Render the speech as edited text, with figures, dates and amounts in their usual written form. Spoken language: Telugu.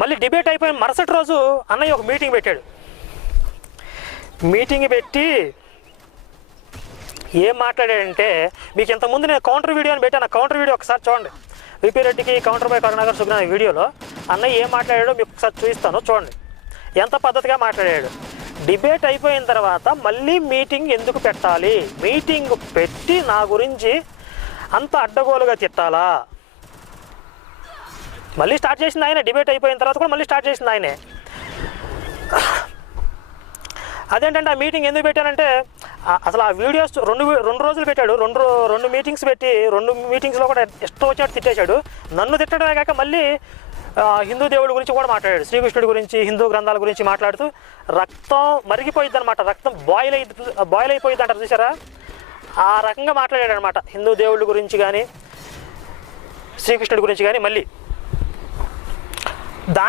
మళ్ళీ డిబేట్ అయిపోయిన మరుసటి రోజు అన్నయ్య ఒక మీటింగ్ పెట్టాడు. మీటింగ్ పెట్టి ఏం మాట్లాడాడంటే, మీకు ఇంతకుముందు నేను కౌంటర్ వీడియో అని పెట్టాను. కౌంటర్ వీడియో ఒకసారి చూడండి. విపి రెడ్డికి కౌంటర్ బై కరుణాకర్ సుగ్నా వీడియోలో అన్నయ్య ఏం మాట్లాడాడో మీకు ఒకసారి చూపిస్తాను, చూడండి ఎంత పద్ధతిగా మాట్లాడాడు. డిబేట్ అయిపోయిన తర్వాత మళ్ళీ మీటింగ్ ఎందుకు పెట్టాలి, మీటింగ్ పెట్టి నా గురించి అంత అడ్డగోలుగా తిట్టాలా? మళ్ళీ స్టార్ట్ చేసింది ఆయనే. డిబేట్ అయిపోయిన తర్వాత కూడా మళ్ళీ స్టార్ట్ చేసింది ఆయనే. అదేంటంటే ఆ మీటింగ్ ఎందుకు పెట్టానంటే, అసలు ఆ వీడియోస్ రెండు రోజులు పెట్టాడు. రెండు మీటింగ్స్ పెట్టి 2 మీటింగ్స్లో కూడా ఇష్టం వచ్చినట్టు తిట్టేశాడు. నన్ను తిట్టడమే కాక మళ్ళీ హిందూ దేవుడి గురించి కూడా మాట్లాడాడు. శ్రీకృష్ణుడి గురించి, హిందూ గ్రంథాల గురించి మాట్లాడుతూ రక్తం మరిగిపోయిద్ది అనమాట, రక్తం బాయిల్ అయిపోయిద్ది అంటారు చూసారా, ఆ రకంగా మాట్లాడాడు అనమాట. హిందూ దేవుడి గురించి కానీ శ్రీకృష్ణుడి గురించి కానీ మళ్ళీ